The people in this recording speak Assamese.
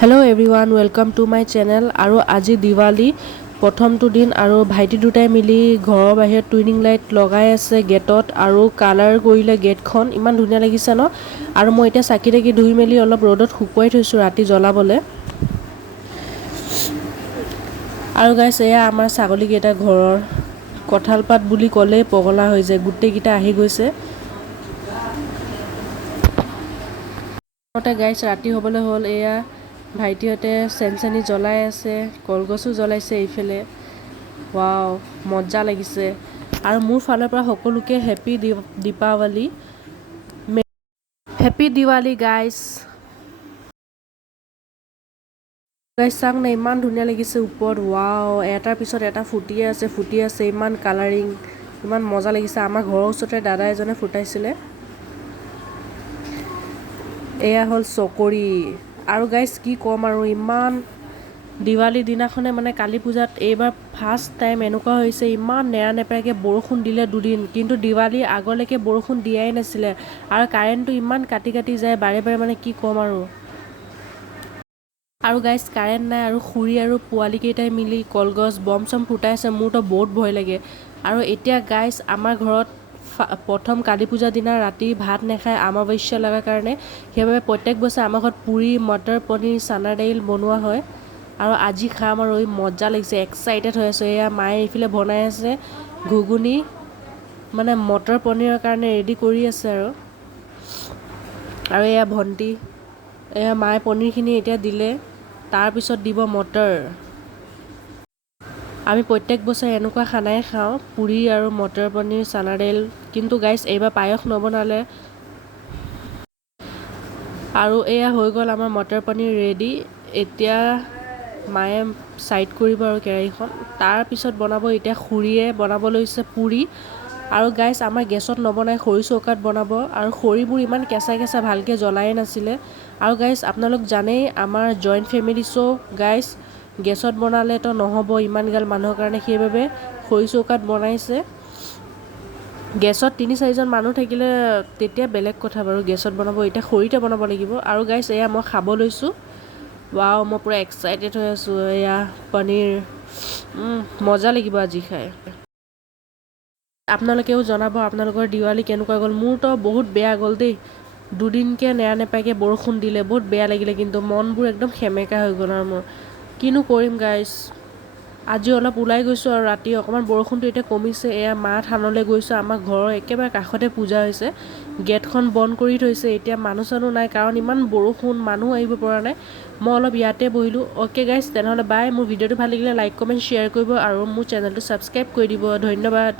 Hello' everyone welcome to my channel. আৰু আজি দিৱালী প্ৰথমটো দিন আৰু ভাইটি দুটাই মিলি ঘৰৰ বাহিৰত টুইনিং লাইট লগাই আছে গেটত আৰু কালাৰ কৰিলে গেটখন ইমান ধুনীয়া লাগিছে ন। আৰু মই এতিয়া চাকি তাকি ধুই মেলি অলপ ৰ'দত শুকুৱাই থৈছোঁ ৰাতি জ্বলাবলৈ। আৰু গাইছ এয়া আমাৰ ছাগলীকেইটা ঘৰৰ কঁঠাল পাত বুলি ক'লেই পগলা হৈ যায়, গোটেইকেইটা আহি গৈছে। গাইছ ৰাতি হ'বলৈ হ'ল। এয়া ভাইটিহঁতে চেনচেনি জ্বলাই আছে, কলগছো জ্বলাইছে এইফালে। ৱাও মজা লাগিছে। আৰু মোৰ ফালৰ পৰা সকলোকে হেপী দীপাৱলী, হেপী দিৱালী গাইছ। চাওক না ইমান ধুনীয়া লাগিছে ওপৰত। ৱাও এটাৰ পিছত এটা ফুটি আছে ইমান কালাৰিং, ইমান মজা লাগিছে। আমাৰ ঘৰৰ ওচৰতে দাদা এজনে ফুটাইছিলে। এয়া হ'ল চকৰি। আৰু গাইছ কি ক'ম আৰু ইমান দিৱালীৰ দিনাখনে মানে কালী পূজাত এইবাৰ ফাৰ্ষ্ট টাইম এনেকুৱা হৈছে ইমান নেৰানেপেৰাকৈ বৰষুণ দিলে দুদিন, কিন্তু দিৱালীৰ আগলৈকে বৰষুণ দিয়াই নাছিলে। আৰু কাৰেণ্টটো ইমান কাটি যায় বাৰে বাৰে, মানে কি ক'ম আৰু গাইছ কাৰেণ্ট নাই আৰু খুৰী আৰু পোৱালীকেইটাই মিলি কলগছ বম চম ফুটাইছে। মোৰতো বহুত ভয় লাগে। আৰু এতিয়া গাইছ আমাৰ ঘৰত প্ৰথম কালী পূজাৰ দিনা ৰাতি ভাত নাখায় অমাৱস্যা লগাৰ কাৰণে, সেইবাবে প্ৰত্যেক বছৰে আমাৰ ঘৰত পুৰি মটৰ পনীৰ চানা দাইল বনোৱা হয়। আৰু আজি খাম আৰু মজা লাগিছে, এক্সাইটেড হৈ আছোঁ। এয়া মায়ে এইফালে বনাই আছে ঘুগুনি, মানে মটৰ পনীৰৰ কাৰণে ৰেডি কৰি আছে। আৰু এয়া ভণ্টি, এয়া মায়ে পনীৰখিনি এতিয়া দিলে, তাৰপিছত দিব মটৰ। আমি প্ৰত্যেক বছৰে এনেকুৱা খানাই খাওঁ, পুৰি আৰু মটৰ পনীৰ চানা দাইল। কিন্তু গাইছ এইবাৰ পায়স নবনালে। আৰু এয়া হৈ গ'ল আমাৰ মটৰ পনীৰ ৰেডি। এতিয়া মায়ে ছাইড কৰিব আৰু কেৰাহীখন, তাৰপিছত বনাব এতিয়া খুৰীয়ে বনাব লৈছে পুৰি। আৰু গাইছ আমাৰ গেছত নবনাই খৰি চৌকাত বনাব। আৰু খৰিবোৰ ইমান কেঁচা ভালকৈ জ্বলাই নাছিলে। আৰু গাইছ আপোনালোক জানেই আমাৰ জইণ্ট ফেমিলি, চ' গাইছ গেছত বনালেতো নহ'ব ইমান গাল মানুহৰ কাৰণে, সেইবাবে খৰি চৌকাত বনাইছে। গেছত 3-4জন মানুহ থাকিলে তেতিয়া বেলেগ কথা বাৰু, গেছত বনাব, এতিয়া খৰিতে বনাব লাগিব। আৰু গাইছ এয়া মই খাব লৈছোঁ। ৱাও মই পূৰা এক্সাইটেড হৈ আছোঁ। এয়া পনীৰ মজা লাগিব আজি খাই। আপোনালোকেও জনাব আপোনালোকৰ দিৱালী কেনেকুৱা গ'ল। মোৰতো বহুত বেয়া গ'ল দেই। দুদিনকৈ নেৰানেপেৰাকৈ বৰষুণ দিলে, বহুত বেয়া লাগিলে, কিন্তু মনবোৰ একদম সেমেকা হৈ গ'ল। আৰু মোৰ কিনো কৰিম গাইছ, আজি অলপ ওলাই গৈছোঁ আৰু ৰাতি অকণমান বৰষুণটো এতিয়া কমিছে। এয়া মা থানলৈ গৈছোঁ, আমাৰ ঘৰৰ একেবাৰে কাষতে পূজা হৈছে। গেটখন বন্ধ কৰি থৈছে, এতিয়া মানুহ চানুহ নাই কাৰণ ইমান বৰষুণ, মানুহ আহিব পৰা নাই। মই অলপ ইয়াতে বহিলোঁ। অ'কে গাইছ তেনেহ'লে বাই। মোৰ ভিডিঅ'টো ভাল লাগিলে লাইক কমেণ্ট শ্বেয়াৰ কৰিব আৰু মোৰ চেনেলটো ছাবস্ক্ৰাইব কৰি দিব। ধন্যবাদ।